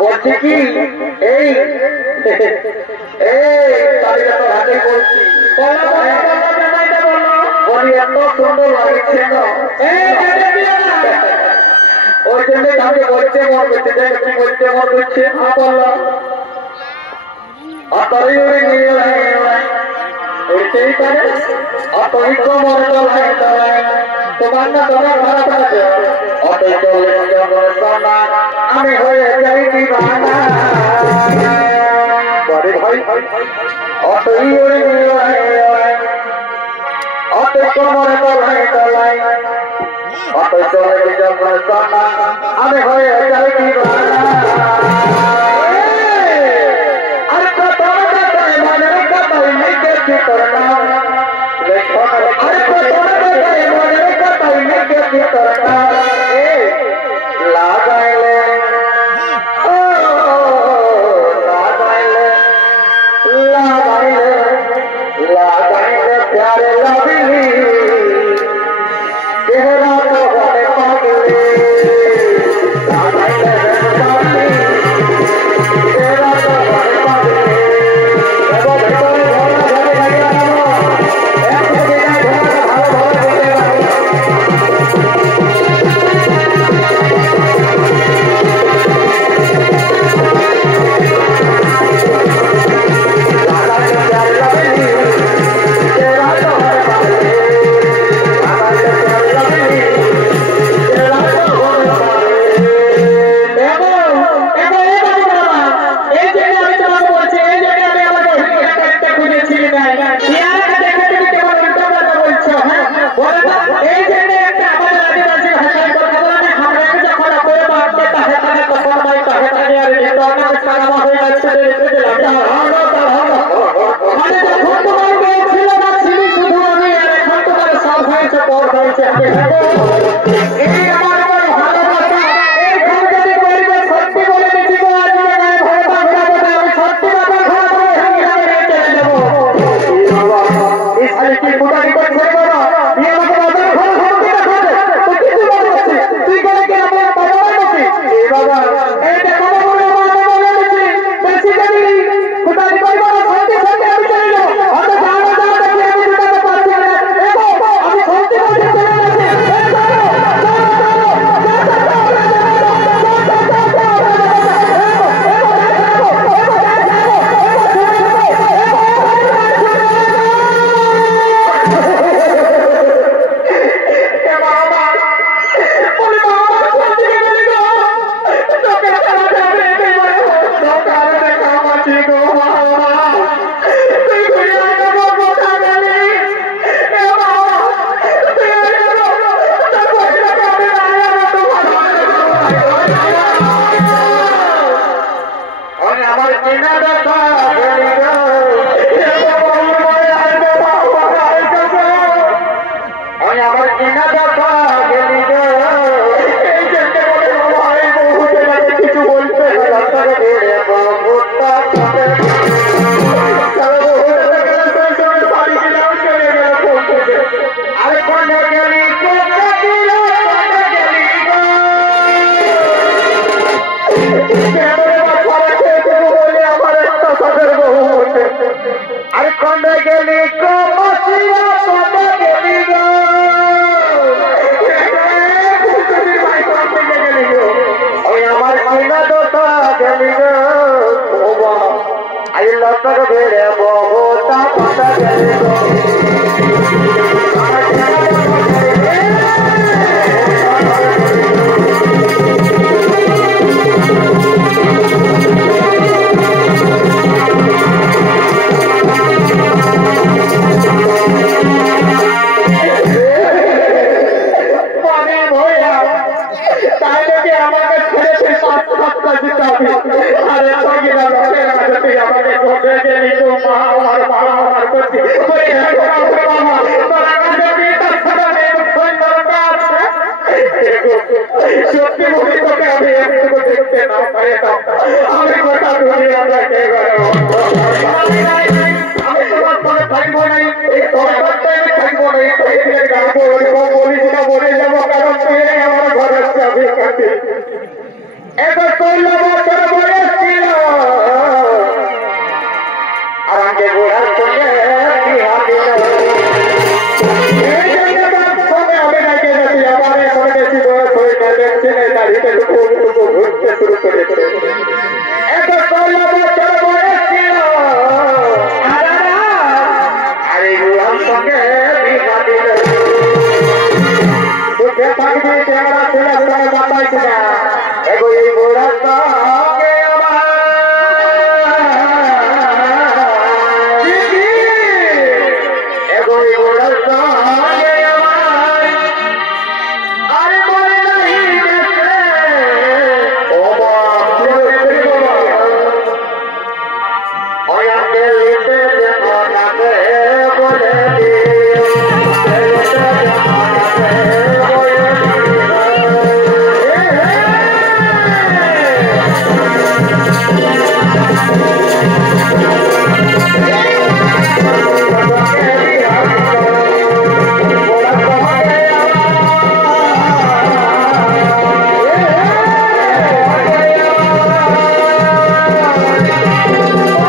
বলছি কি এই তালিকা তো হাতে বলছি বলি এত সুন্দর লাগছে না ওই জন্য তাকে বলছে মন করছে কি বলছে মন করছে বললাম অতই উড়ে নিয়ে উড়তেই পারে অতই কোমর দোলাই দোলাই তোমার না তোমার খারাপ আছে অতই চলে জগৎ সোনা আমি হয়ে যাই দিবানা বলে ভাই অতই উড়ে নিয়ে অতই কোমর দোলাই দোলাই অতই চলে জগৎ সোনা আমি হয়ে যাই দিবানা प्यारे लवली तेरा तो बड़े पागले तेरा तो बड़े पागले अरे कौन गेली को मसिया कौन गेली गो থাকবে